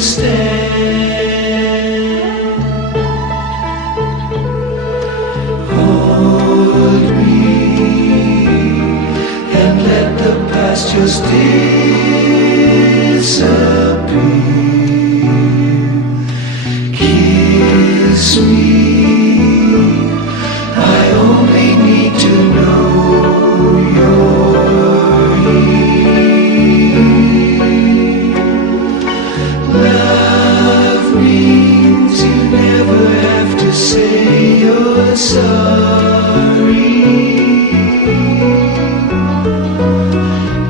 understand. Hold me and let the past just disappear. Kiss me, I only need to know you're here. Love means you never have to say you're sorry.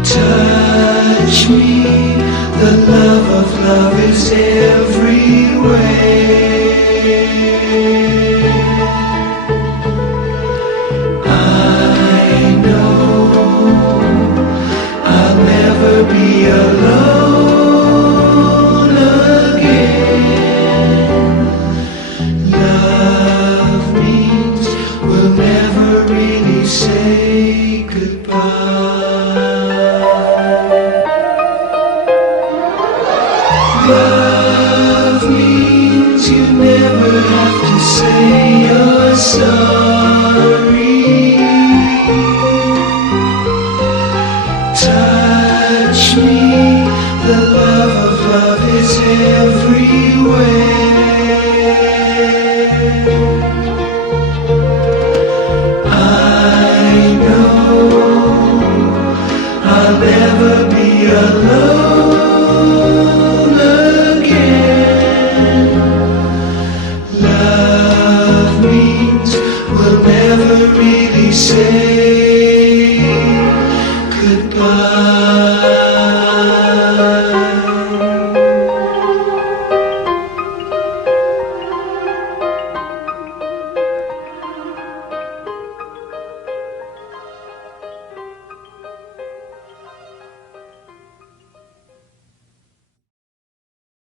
Touch me, the love of love is everywhere. Be alone again. Love means we'll never really say goodbye. Love means you never have to say you're sorry. Touch me, the love of love is everywhere. I know I'll never be alone.